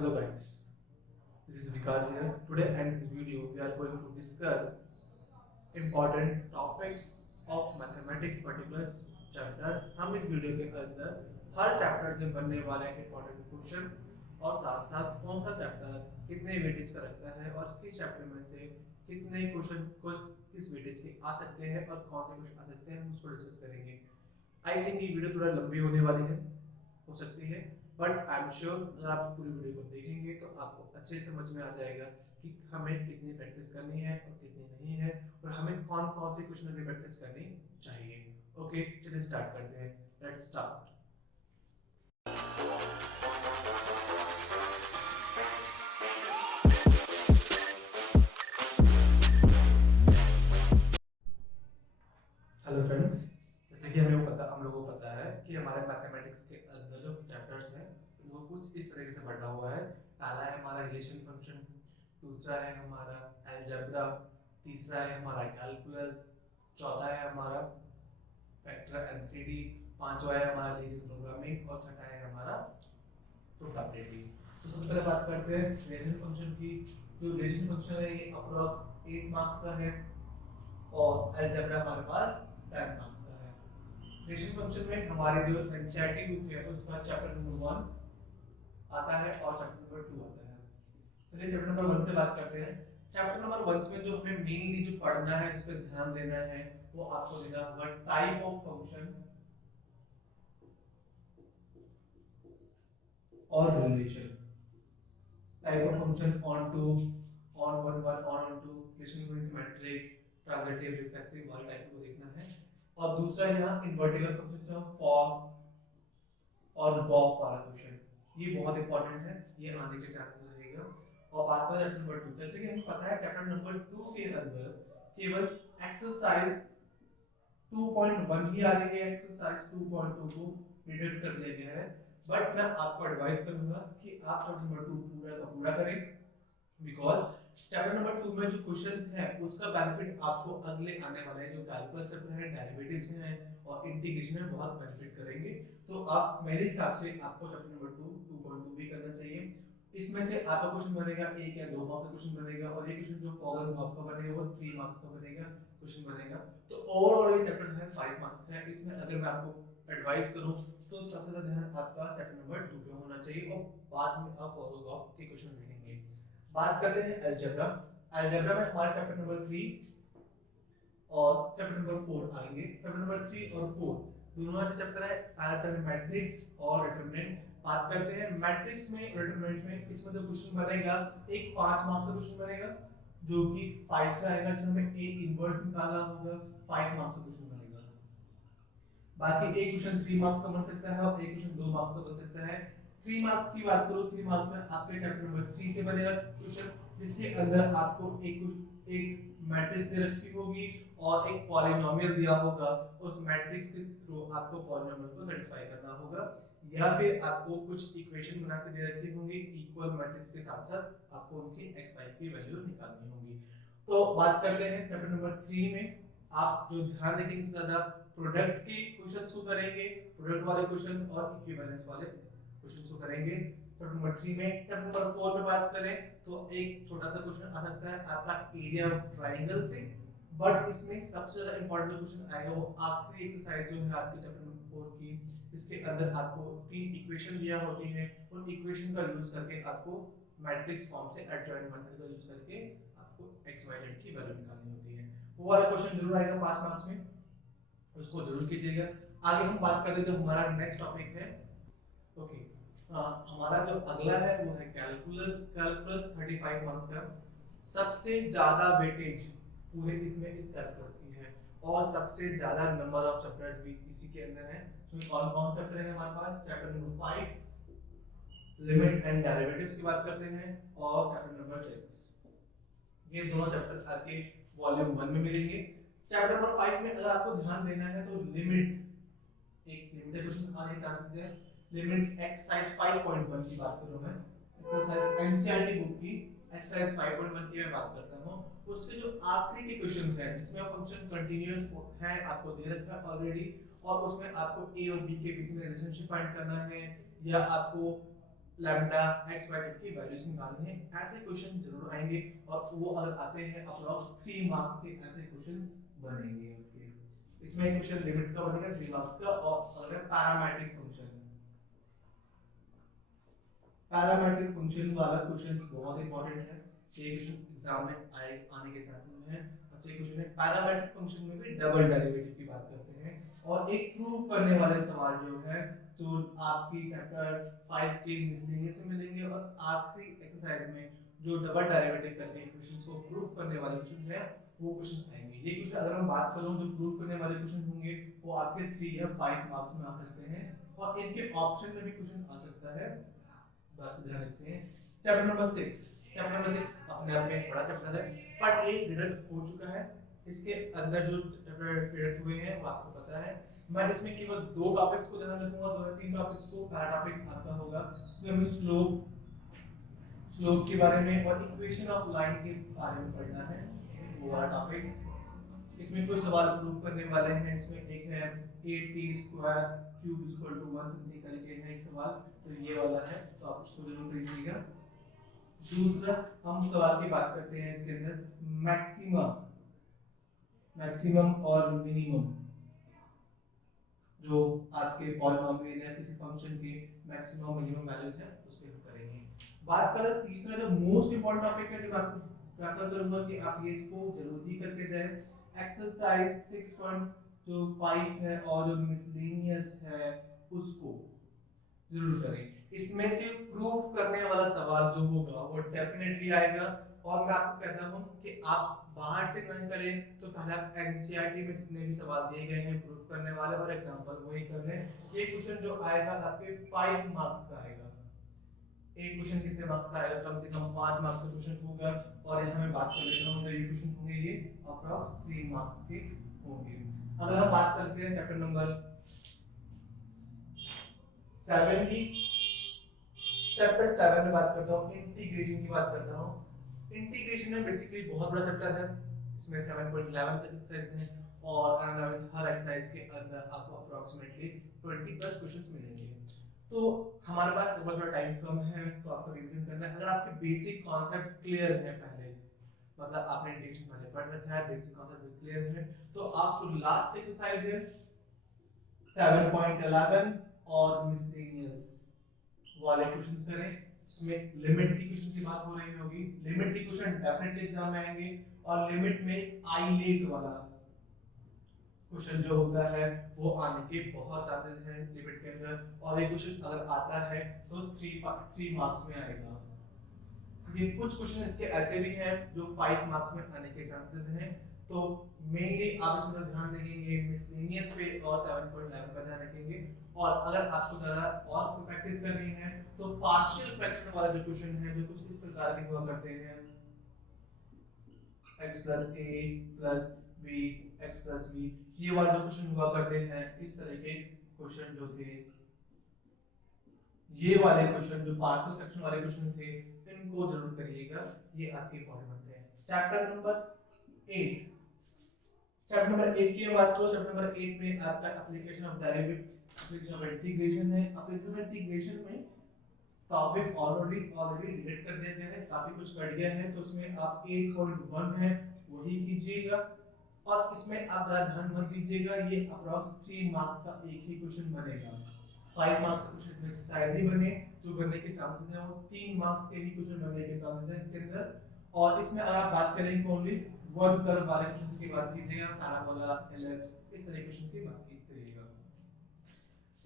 Hello guys, this is Vikas here. Today in this video we are going to discuss important topics of mathematics particular chapter. हम इस video के अंदर हर chapter से बनने वाले important question और साथ साथ कौन सा चैप्टर कितने वेटेज का रखता है और किस चैप्टर में से कितने क्वेश्चन को किस वेटेज के आ सकते हैं और कौन से क्वेश्चन आ सकते हैं हम उसको डिस्कस करेंगे। आई थिंक ये वीडियो थोड़ा लंबी होने वाली है, हो सकती है, बट आई एम श्योर अगर आप पूरी वीडियो को देखेंगे तो आपको अच्छे से समझ में आ जाएगा कि हमें कितनी प्रैक्टिस करनी है और कितनी नहीं है और हमें कौन कौन से क्वेश्चन की प्रैक्टिस करनी चाहिए। ओके, चलिए स्टार्ट करते हैं। Let's start. हेलो फ्रेंड्स, जैसे कि हम लोगों को पता है कि हमारे मैथमेटिक्स के अंदर जो चैप्टर्स हैं वो कुछ इस तरीके से बढ़ा हुआ है। पहला है हमारा रिलेशन फंक्शन, दूसरा है हमारा अलजेब्रा, तीसरा है हमारा कैलकुलस, चौथा है हमारा वेक्टर एंड 3D, पांचवा है हमारा लीनियर प्रोग्रामिंग और छठा है हमारा प्रोबेबिलिटी। तो सबसे पहले बात करते हैं रिलेशन फंक्शन की। जो रिलेशन फंक्शन है ये अप्रॉक्स 8 मार्क्स का है और अलजेब्रा हमारे पास 10 मार्क्स का है। रिलेशन फंक्शन में हमारी जो एनसीईआरटी बुक है उसका चैप्टर नंबर 1 आता है और चैप्टर नंबर 2 आता है। चलिए चैप्टर नंबर 1 से बात करते हैं। चैप्टर नंबर 1 में जो हमें मेनली जो पढ़ना है, जिस पे ध्यान देना है, वो आपको देना होगा टाइप ऑफ फंक्शन और relation. Type of function onto, on one one, onto, relation में सिमेट्रिक, ट्रांजिटिव, रिफ्लेक्सिव वाले टाइप को देखना है। और दूसरा यहाँ इनवर्टिबल फंक्शन से हम फॉर्म और गॉस वाला क्वेश्चन, ये बहुत इंपॉर्टेंट है, ये आने के चांसेस रहेगा। और बात करें चैप्टर नंबर 2, जैसे कि हमें पता है चैप्टर नंबर 2 के अंदर केवल एक्सरसाइज 2.1 ही आ रही है, एक्सरसाइज 2.2 को रिड्यूस कर दिया गया है। बट मैं आपको एडवाइस करूंगा कि आप चैप्टर नंबर 2 पूरा का पूरा करें, बिकॉज चैप्टर नंबर 2 में जो क्वेश्चंस हैं उसका बेनिफिट आपको अगले आने वाले जो कैलकुलस चैप्टर है, डेरिवेटिव्स हैं और इंटीग्रेशन में बहुत बेनिफिट करेंगे। तो आप मेरे हिसाब से आपको चैप्टर नंबर 2 2.2 भी करना चाहिए। इसमें से आपका क्वेश्चन बनेगा 1 या 2 मार्क्स का क्वेश्चन बनेगा और ये क्वेश्चन जो फॉरन आपका बनेगा वो 3 मार्क्स का बनेगा क्वेश्चन बनेगा। तो ओवरऑल ये चैप्टर है 5 मार्क्स का है। इसमें अगर मैं आपको एडवाइस करूं तो सबसे ज्यादा ध्यान आपका चैप्टर नंबर 2 पे होना चाहिए और बाद में आप फॉलो ऑफ के क्वेश्चन देखेंगे। बात करते हैं अलजेब्रा। अलजेब्रा में हमारे चैप्टर नंबर 3 और चैप्टर नंबर 4 आएंगे। चैप्टर नंबर 3 और 4 दोनों ऐसे चैप्टर है, पहला है मैट्रिक्स और डिटरमिनेंट। बात करते हैं मैट्रिक्स में और डिटरमिनेंट में, इसमें जो क्वेश्चन बनेगा एक 5 मार्क्स का क्वेश्चन बनेगा जो कि 5 से आएगा, इसमें हमें ए इनवर्स निकालना होगा, 5 मार्क्स का क्वेश्चन बनेगा। बाकी एक क्वेश्चन 3 मार्क्स का बन सकता है और एक क्वेश्चन 2 मार्क्स का बन सकता है। 3 मार्क्स की बात करो, 3 मार्क्स में आपके चैप्टर नंबर 3 से बनेगा क्वेश्चन, जिसके अंदर आपको एक मैट्रिक्स दे रखी होगी और एक पॉलिनोमियल दिया होगा, उस मैट्रिक्स के थ्रू आपको पॉलिनोमियल को सेटिस्फाई करना होगा, या फिर आपको कुछ इक्वेशन बना के दे रखी होंगी इक्वल मैट्रिक्स के साथ साथ आपको उनकी x y की वैल्यू निकालनी होगी। तो बात करते हैं चैप्टर नंबर 3 में आप जो ध्यान देखेंगे सबसे ज्यादा प्रोडक्ट के क्वेश्चंस को करेंगे, प्रोडक्ट वाले क्वेश्चन और इक्विवेलेंस वाले क्वेश्चंस को करेंगे चैप्टर नंबर 3 में। चैप्टर नंबर 4 में बात करें तो एक छोटा सा क्वेश्चन आ सकता है आपका एरिया ऑफ ट्रायंगल से, बट इसमें सबसे ज्यादा इंपॉर्टेंट क्वेश्चन आएगा वो आखिरी एक्सरसाइज जो है आपके चैप्टर नंबर 4 की, इसके अंदर आपको 3 इक्वेशन दिया होती हैं, उन इक्वेशन का यूज करके आपको मैट्रिक्स फॉर्म से एडजॉइंट मेथड का यूज करके आपको x y z की वैल्यू निकालनी होती है। वो वाला क्वेश्चन जरूर आएगा 5 मार्क्स में, उसको जरूर कीजिएगा। आगे हम बात करते हैं जो हमारा नेक्स्ट टॉपिक है। ओके, हमारा जो अगला है वो है कैलकुलस। कैलकुलस 35 मार्क्स का, सबसे ज्यादा वेटेज पूरे इसमें इस कैलकुलस की है और सबसे ज्यादा नंबर ऑफ चैप्टर्स भी इसी के अंदर है। इसमें कौन कौन चैप्टर है हमारे पास? Chapter number 5 limit and derivatives की बात करते हैं और चैप्टर नंबर 6, ये दोनों चैप्टर आपके वॉल्यूम 1 में मिलेंगे। चैप्टर नंबर 5 में अगर आपको ध्यान देना है तो लिमिट, एक लिमिटेड क्वेश्चन आने के चांसेस है। लिमिट एक्सरसाइज 5.1 की बात करूं मैं, एक्सरसाइज एनसीईआरटी बुक की एक्सरसाइज 5.1 की मैं बात करता हूं, उसके जो आखिरी के क्वेश्चंस हैं जिसमें फंक्शन कंटीन्यूअस है आपको दे रखा है ऑलरेडी और उसमें आपको ए और बी के बीच में रिलेशनशिप फाइंड करना है या आपको लैम्डा एक्स वाई की वैल्यूज निकालनी है। ऐसे क्वेश्चन जरूर आएंगे और वो अगर आते हैं अप्रॉक्स 3 मार्क्स के ऐसे क्वेश्चंस बनेंगे आपके। इसमें एक क्वेश्चन लिमिट का बनेगा 3 मार्क्स का, और अगर पैरामीट्रिक फंक्शन, पैरामीट्रिक फंक्शन वाला क्वेश्चन बहुत इंपॉर्टेंट है। ये क्वेश्चन एग्जाम में आने के चांसेस हैं। अच्छे क्वेश्चन है। पैरामीट्रिक फंक्शन में भी डबल डेरिवेटिव की बात करते हैं, और एक प्रूफ करने वाले सवाल जो है जो आपकी चैप्टर 5 के मिसलेनियस में मिलेंगे, और आखिरी एक्सरसाइज में जो डबल डेरिवेटिव करके इक्वेशंस को प्रूफ करने वाले क्वेश्चन है वो क्वेश्चन आएंगे। ये क्वेश्चन अगर हम बात करूं जो प्रूफ करने वाले क्वेश्चन होंगे वो आपके 3 या 5 मार्क्स में आ सकते हैं, और इनके ऑप्शन में भी क्वेश्चन आ सकता है। बात ध्यान रखते हैं। चैप्टर नंबर 6, चैप्टर नंबर 6 अपने आप में बड़ा चैप्टर है, पार्ट ए डिडक्ट हो चुका है। इसके अंदर जो चैप्टर डिडक्ट हुए हैं वो आपको पता है। मैं इसमें केवल 2 टॉपिक्स को ध्यान रखूंगा, 2 या 3 टॉपिक्स को। पहला टॉपिक आपका होगा इसमें हमें स्लोप के बारे में और इक्वेशन ऑफ लाइन के बारे में पढ़ना है, वो वाला टॉपिक। इसमें कोई सवाल प्रूफ करने वाले हैं। इसमें एक है 8t² = 1 समथिंग करके है एक सवाल, तो ये वाला है, तो आप उसको जरूर देखिएगा। दूसरा हम सवाल की बात करते हैं इसके अंदर मैक्सिमम और मिनिमम, जो आपके पॉलिनोमियल या किसी फंक्शन के मैक्सिमम मिनिमम वैल्यूज हैं उस पे हम करेंगे। बात करें तीसरा जो मोस्ट इंपॉर्टेंट टॉपिक है, जो मैं आपको प्रेफर करूंगा कि आप ये इसको जरूर ही करके जाएं, एक्सरसाइज 6.5 है और जो मिसलेनियस है उसको जरूर करें। इसमें से प्रूफ करने वाला सवाल जो होगा वो डेफिनेटली आएगा, और मैं आपको कहता हूं कि आप बाहर से नहीं करें तो पहले आप एनसीईआरटी में जितने भी सवाल दिए गए हैं प्रूफ करने वाले और एग्जांपल वही कर लें। ये क्वेश्चन जो आएगा आपके 5 मार्क्स का आएगा। एक क्वेश्चन कितने मार्क्स का आएगा? कम से कम 5 मार्क्स का क्वेश्चन होगा, और यहां मैं बात कर लेता हूं जो ये क्वेश्चन होंगे ये अप्रॉक्स 3 मार्क्स के होंगे। अगर हम बात करते हैं चैप्टर नंबर 7 की, चैप्टर 7 में बात करता हूं, इंटीग्रेशन की बात करता हूं। इंटीग्रेशन में बेसिकली बहुत बड़ा चैप्टर है। इसमें 7.11 तक एक्सरसाइज हैं, और एनालिसिस हर एक्सरसाइज के अंदर आपको अप्रोक्सीमेटली 20 प्लस क्वेश्चंस मिलेंगे। तो हमारे पास अगर थोड़ा टाइम कम है तो आपको रिवीजन करना है। अगर आपके बेसिक कॉन्सेप्ट क्लियर है पहले से, मतलब आपने इंटीग्रेशन पहले पढ़ रखा है, बेसिक कॉन्सेप्ट क्लियर है, तो आप जो लास्ट एक्सरसाइज है 7.11 और मिसलेनियस वाले क्वेश्चंस करें, इसमें लिमिट की क्वेश्चन की बात हो रही होगी। लिमिट के क्वेश्चन डेफिनेटली एग्जाम में आएंगे, और लिमिट में आइलेट वाला क्वेश्चन जो होता है वो आने के बहुत चांसेस हैं लिमिट के अंदर, और ये क्वेश्चन अगर आता है तो 3 मार्क्स में आएगा। ये कुछ क्वेश्चन इसके ऐसे भी हैं जो 5 मार्क्स में आने के चांसेस हैं, तो मेनली आप इसमें ध्यान देंगे मिसलेनियस पे और 7.11 पे ध्यान रखेंगे। और अगर आपको ज़रा और प्रैक्टिस करनी है तो पार्शियल फ्रैक्शन वाला जो क्वेश्चन है जो कुछ इस प्रकार के हुआ करते हैं, x + a + b x + b, ये वाला जो क्वेश्चन हुआ करते हैं, इस तरह के क्वेश्चन जो थे, ये वाले क्वेश्चन जो पार्शियल फ्रैक्शन वाले क्वेश्चन थे, इनको जरूर करिएगा, ये आपके इंपॉर्टेंट है। चैप्टर नंबर 8, चैप्टर नंबर 8 की बात करो। चैप्टर नंबर 8 में आपका application of derivative, application of integration है। एप्लीकेशन ऑफ इंटीग्रेशन में टॉपिक ऑलरेडी डिलीट कर दिया गया है, काफी कुछ कट गया है, तो उसमें आप 8.1 है वही कीजिएगा, और इसमें आप ज़रा ध्यान मत दीजिएगा, ये अप्रॉक्स 3 मार्क्स का एक ही क्वेश्चन बनेगा। 5 मार्क्स का क्वेश्चन इसमें से शायद ही बने, जो बनने के चांसेस हैं वो 3 मार्क्स के ही क्वेश्चन बनने के चांसेस हैं इसके अंदर। और इसमें अगर आप बात करें ओनली वन कर्व वाले क्वेश्चंस की बात कीजिएगा, पैराबोला, एलिप्स, इस तरह के क्वेश्चंस की बात करिएगा।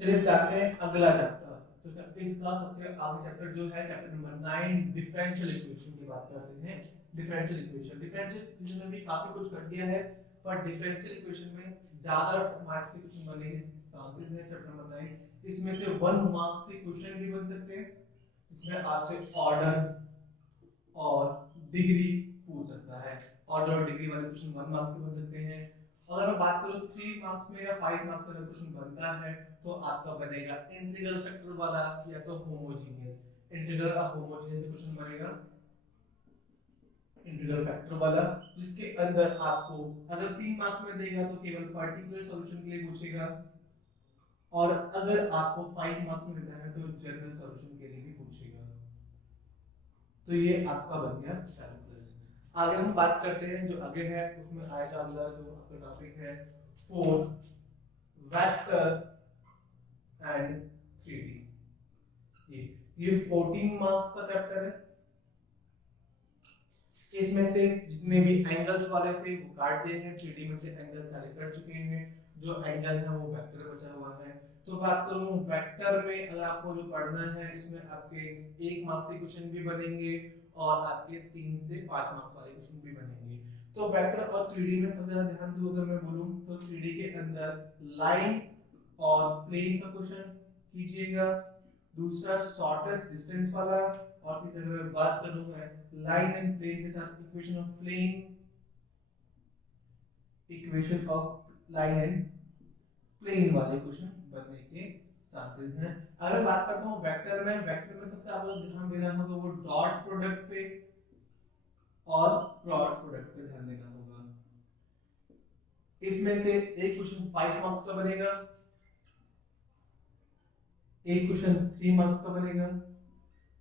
चलिए जाते हैं अगला चैप्टर। तो इसका सबसे आगे चैप्टर जो है चैप्टर नंबर 9, डिफरेंशियल इक्वेशन की बात करते हैं। डिफरेंशियल इक्वेशन में भी काफी कुछ कर दिया है, पर डिफरेंशियल इक्वेशन में ज्यादा मार्क्स से क्वेश्चन बनने के चांसेस है। चैप्टर नंबर 9, इसमें से 1 मार्क्स के क्वेश्चन भी बन सकते हैं, जिसमें आपसे ऑर्डर और डिग्री पूछ सकता है। ऑर्डर और डिग्री वाले क्वेश्चन 1 मार्क्स के बन सकते हैं। अगर मैं बात करूं 3 मार्क्स में या 5 मार्क्स का क्वेश्चन बनता है तो आपका बनेगा इंटीग्रल फैक्टर वाला या तो होमोजेनियस। इंटीग्रल का होमोजेनियस क्वेश्चन बनेगा इंटीग्रल फैक्टर वाला, जिसके अंदर आपको अगर 3 मार्क्स में देगा तो केवल पर्टिकुलर सॉल्यूशन के लिए पूछेगा, और अगर आपको 5 मार्क्स में देना है तो जनरल सॉल्यूशन के लिए भी पूछेगा। तो ये आपका बन गया कैलकुलस। आगे हम बात करते हैं जो आगे है उसमें आएगा अगला जो आपका टॉपिक है 4 वेक्टर एंड 3D। ये 14 मार्क्स का चैप्टर है। इसमें से जितने भी एंगल्स वाले थे वो काट दिए हैं, 3D में से एंगल सारे कट चुके हैं, जो एंगल है वो वेक्टर बचा हुआ है। तो बात करूं वेक्टर में, अगर आपको जो पढ़ना है इसमें आपके 1 मार्क्स के क्वेश्चन भी बनेंगे और आपके 3 से 5 मार्क्स वाले क्वेश्चन भी बनेंगे। तो वेक्टर और 3D में सबसे ज्यादा ध्यान दो, अगर मैं बोलूं तो 3D के अंदर लाइन और प्लेन का क्वेश्चन कीजिएगा, दूसरा शॉर्टेस्ट डिस्टेंस वाला, और तीसरा अगर मैं बात करूं मैं लाइन एंड प्लेन के साथ equation of plane, equation of line and plane वाले क्वेश्चन बनने के चांसेस हैं। अगर मैं बात करता हूं वेक्टर में, वेक्टर में सबसे आपको ध्यान देना होगा वो डॉट प्रोडक्ट पे और क्रॉस प्रोडक्ट पे ध्यान देना होगा। इसमें से एक क्वेश्चन 5 मार्क्स का बनेगा, एक क्वेश्चन 3 मार्क्स का बनेगा,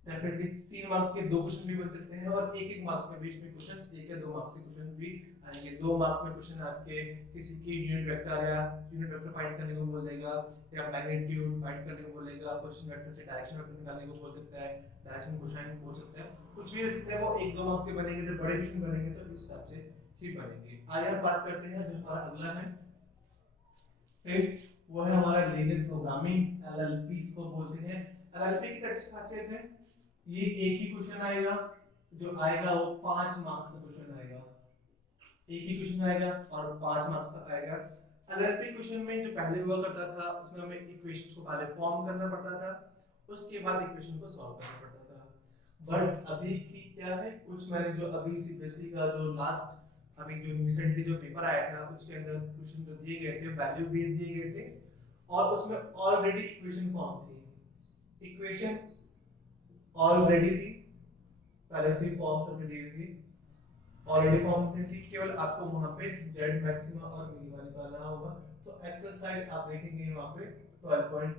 डेफिनेटली 3 मार्क्स के 2 क्वेश्चन भी बन सकते हैं और एक मार्क्स में बीच में क्वेश्चंस 1 या 2 मार्क्स के क्वेश्चन भी आएंगे। 2 मार्क्स में क्वेश्चन आपके किसी की यूनिट वेक्टर या यूनिट वेक्टर फाइंड करने को बोल देगा, या मैग्नीट्यूड फाइंड करने को बोलेगा, पोजीशन वेक्टर से डायरेक्शन वेक्टर निकालने को बोल सकता है, डायरेक्शन कोसाइन बोल सकता है, कुछ भी हो सकता है। वो 1-2 मार्क्स के बनेंगे, जब बड़े क्वेश्चन बनेंगे तो इस हिसाब से ही बनेंगे। आगे हम बात करते हैं जो हमारा अगला है फिर वो है हमारा लीनियर प्रोग्रामिंग, एलएलपी इसको बोलते हैं। एलएलपी की अच्छी खासियत है ये एक ही क्वेश्चन आएगा, जो आएगा वो 5 मार्क्स का क्वेश्चन आएगा, एक ही क्वेश्चन आएगा और 5 मार्क्स का आएगा। एलएलपी क्वेश्चन में जो पहले हुआ करता था उसमें हमें इक्वेशन को पहले फॉर्म करना पड़ता था, उसके बाद इक्वेशन को सॉल्व करना पड़ता था। बट अभी की क्या है, कुछ मैंने जो अभी सीबीएसई का जो लास्ट अभी जो रिसेंटली जो पेपर आया था उसके अंदर क्वेश्चन जो दिए गए थे वैल्यू बेस्ड दिए गए थे और उसमें ऑलरेडी इक्वेशन फॉर्म थी, इक्वेशन ऑलरेडी थी, पहले से फॉर्म करके दी गई थी, ऑलरेडी फॉर्म में थी, केवल आपको वहां पे z मैक्सिमा और मिनिमा निकालना होगा। तो एक्सरसाइज आप देखेंगे वहां पे 12.1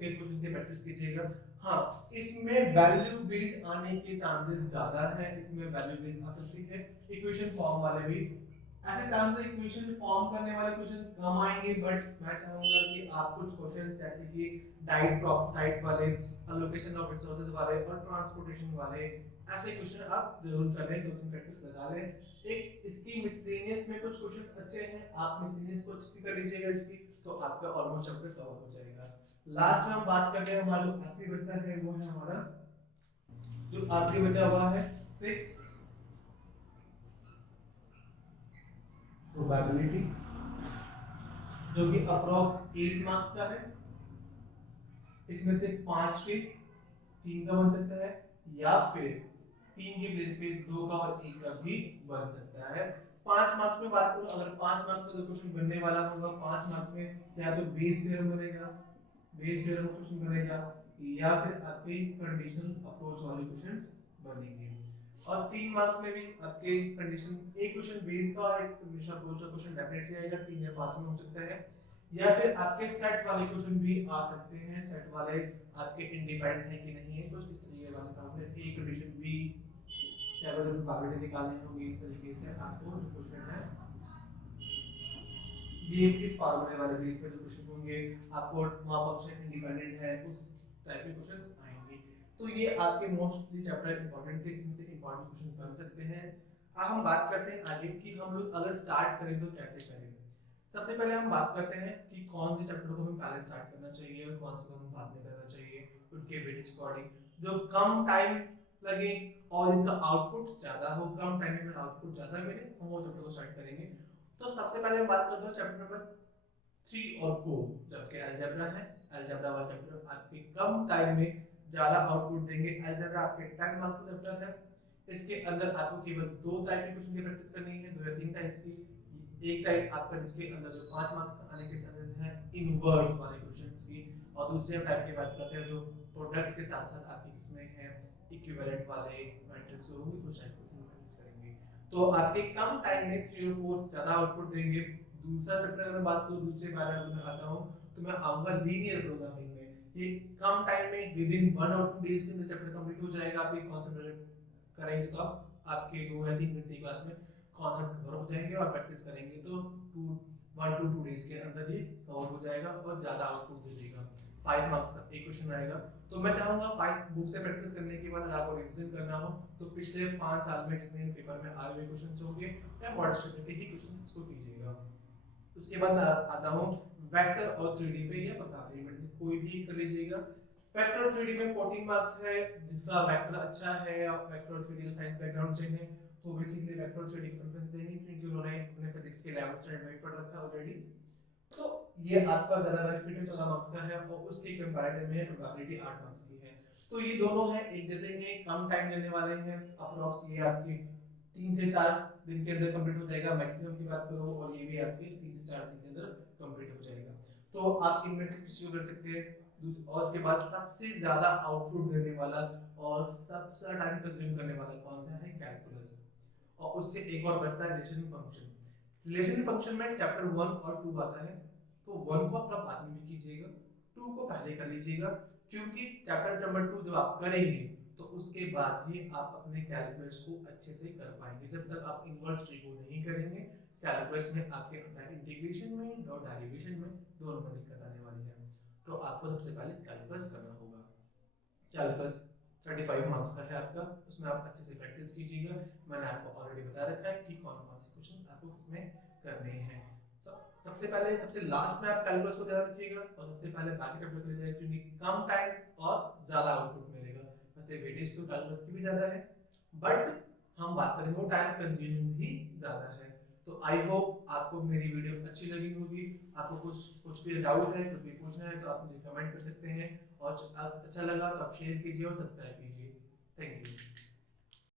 के क्वेश्चन की प्रैक्टिस कीजिएगा। हाँ, इसमें वैल्यू बेस्ड आने के चांसेस ज्यादा है, इसमें वैल्यू बेस्ड आ सकती है, इक्वेशन फॉर्म वाले भी ऐसे चांस है, इक्वेशन फॉर्म करने वाले क्वेश्चन कम आएंगे, बट मैं चाहूंगा कि आप कुछ क्वेश्चन जैसे कि डाइट वाले, एलोकेशन ऑफ रिसोर्सेज वाले और ट्रांसपोर्टेशन वाले ऐसे क्वेश्चन आप जरूर करें, 2-3 प्रैक्टिस लगा लें। एक इसकी मिसलेनियस में कुछ क्वेश्चन अच्छे हैं, आप मिसलेनियस को अच्छे से कर लीजिएगा इसकी, तो आपका ऑलमोस्ट चैप्टर कवर हो जाएगा। लास्ट में हम बात करते हैं हमारा जो आखिरी बचता है वो है हमारा जो आखिरी बचा हुआ है 6 प्रोबेबिलिटी, जो कि अप्रॉक्स 8 मार्क्स का है। इसमें से 5 के 3 का बन सकता है या फिर 3 के प्लेस पे 2 का और 1 का भी बन सकता है। 5 मार्क्स में बात करूं, अगर 5 मार्क्स का क्वेश्चन बनने वाला होगा, 5 मार्क्स में या तो बेस थ्योरम बनेगा, बेस थ्योरम क्वेश्चन बनेगा, या फिर आपके कंडीशनल अप्रोच वाले क्वेश्चंस बनेंगे। और 3 मार्क्स में भी आपके कंडीशन एक क्वेश्चन बेस का और एक कंडीशनल अप्रोच का क्वेश्चन डेफिनेटली आएगा, 3 या 5 में हो सकता है, या फिर आपके सेट वाले क्वेश्चन भी आ सकते हैं। सेट वाले आपके इंडिपेंडेंट है कि नहीं है, कुछ इस तरीके वाले काम है, ए कंडीशन बी क्या अगर प्रोबेबिलिटी निकालनी होगी, इस तरीके से आपको जो क्वेश्चन है ये इस फार्मूले वाले बेस पे जो क्वेश्चन होंगे आपको वहां फंक्शन इंडिपेंडेंट है उस टाइप के क्वेश्चंस आएंगे। तो ये आपके मोस्टली चैप्टर इंपॉर्टेंट थे, इसमें से इंपॉर्टेंट क्वेश्चन बन सकते हैं। अब हम बात करते हैं आगे कि हम लोग अगर स्टार्ट करें तो कैसे करें। सबसे पहले हम बात करते हैं कि कौन से चैप्टर को हमें पहले स्टार्ट करना चाहिए और कौन से को हमें बाद में करना चाहिए, उनके वेटेज अकॉर्डिंग जो कम टाइम लगे और इनका आउटपुट ज्यादा हो, कम टाइम में आउटपुट ज्यादा मिले, हम वो चैप्टर को स्टार्ट करेंगे। तो सबसे पहले हम बात करते हैं चैप्टर नंबर 3 और 4, जबकि अलजेब्रा है, अलजेब्रा वाला चैप्टर आपके कम टाइम में ज्यादा आउटपुट देंगे। अलजेब्रा आपके 10 मार्क्स का चैप्टर है, इसके अंदर आपको केवल 2 टाइप के क्वेश्चन की प्रैक्टिस करनी है, 2 या 3 टाइप्स की। एक टाइप आपका जिसके अंदर जो 5 मार्क्स का आने के चांसेस हैं इनवर्स वाले क्वेश्चंस की, और दूसरे टाइप की बात करते हैं जो प्रोडक्ट के साथ साथ आपके किसमें है इक्विवेलेंट वाले मैट्रिक्स होंगे, कुछ टाइप क्वेश्चन प्रैक्टिस करेंगे। तो आपके कम टाइम में 3 और 4 ज्यादा आउटपुट देंगे, दूसरा चैप्टर अगर मैं बात करूँ, दूसरे पैराग्राफ में आता हूँ, तो मैं आऊंगा लीनियर प्रोग्रामिंग में। ये कम टाइम में विद इन 1 और 2 डेज के अंदर चैप्टर कंप्लीट हो जाएगा। आप ये कॉन्सेप्ट करेंगे तो आप आपके 2 या 3 घंटे क्लास में कॉन्सेप्ट कवर हो जाएंगे, और प्रैक्टिस करेंगे तो 1 to 2 डेज के अंदर ये कवर हो जाएगा और ज्यादा आउटपुट दे देगा। 5 मार्क्स का एक क्वेश्चन आएगा। तो मैं चाहूंगा 5 बुक से प्रैक्टिस करने के बाद अगर आपको रिवीजन करना हो तो पिछले 5 साल में जितने पेपर में आए हुए क्वेश्चंस होंगे या मॉडल स्टेट के ही क्वेश्चंस इसको कीजिएगा। उसके बाद मैं आता हूँ वेक्टर और 3D पे, या प्रोग्रामिंग में कोई भी कर लीजिएगा। वेक्टर और 3D में 14 मार्क्स है, जिसका वेक्टर अच्छा है या वेक्टर और 3D का साइंस बैकग्राउंड से है तो बेसिकली वेक्टर और 3D की प्रेफरेंस देंगे, क्योंकि उन्होंने अपने फिजिक्स के 11th स्टैंडर्ड में पढ़ रखा है ऑलरेडी। तो ये आपका ज्यादा बेनिफिट है, 14 मार्क्स का है, और उसके कंपैरिजन में प्रोबेबिलिटी 8 मार्क्स की है। तो ये दोनों हैं एक जैसे ही, कम टाइम लेने वाले हैं। अप्रोक्स ये आपके 3 से 4 दिन के अंदर कंप्लीट हो जाएगा मैक्सिमम की बात करो, और ये भी आपके 3 से 4 दिन के अंदर कंप्लीट हो जाएगा। तो आप इनमें से किसी को कर सकते हैं। और उसके बाद सबसे ज्यादा आउटपुट देने वाला और सबसे ज्यादा टाइम कंज्यूम करने वाला कौन सा है? कैलकुलस। और उससे एक और बचता है रिलेशन फंक्शन। रिलेशन फंक्शन में चैप्टर 1 और 2 आता है, तो 1 को आप बाद में भी कीजिएगा, 2 को पहले कर लीजिएगा, क्योंकि चैप्टर नंबर 2 जब आप करेंगे तो उसके बाद ही आप अपने कैलकुलस को अच्छे से कर पाएंगे। जब तक आप इनवर्स ट्री को नहीं करेंगे कैलकुलस में, आपके इंटीग्रेशन में और डेरिवेशन में दोनों में दिक्कत आने वाली है। तो आपको सबसे पहले कैलकुलस करना होगा। कैलकुलस 35 मार्क्स का है आपका, उसमें आप अच्छे से प्रैक्टिस कीजिएगा। मैंने आपको ऑलरेडी बता रखा है कि कौन कौन से क्वेश्चंस आपको किसमें करने हैं। सबसे पहले सबसे लास्ट में आप कैलकुलस को ध्यान रखिएगा, और सबसे पहले बाकी चैप्टर के लिए, क्योंकि कम टाइम और ज्यादा आउटपुट मिलेगा। वैसे वेटेज तो कैलकुलस की भी ज्यादा है, बट हम बात करेंगे वो टाइम कंज्यूमिंग भी ज्यादा है। तो आई होप आपको मेरी वीडियो अच्छी लगी होगी। आपको कुछ भी डाउट है, कुछ भी पूछना है तो आप मुझे कमेंट कर सकते हैं, और अच्छा लगा तो आप शेयर कीजिए और सब्सक्राइब कीजिए।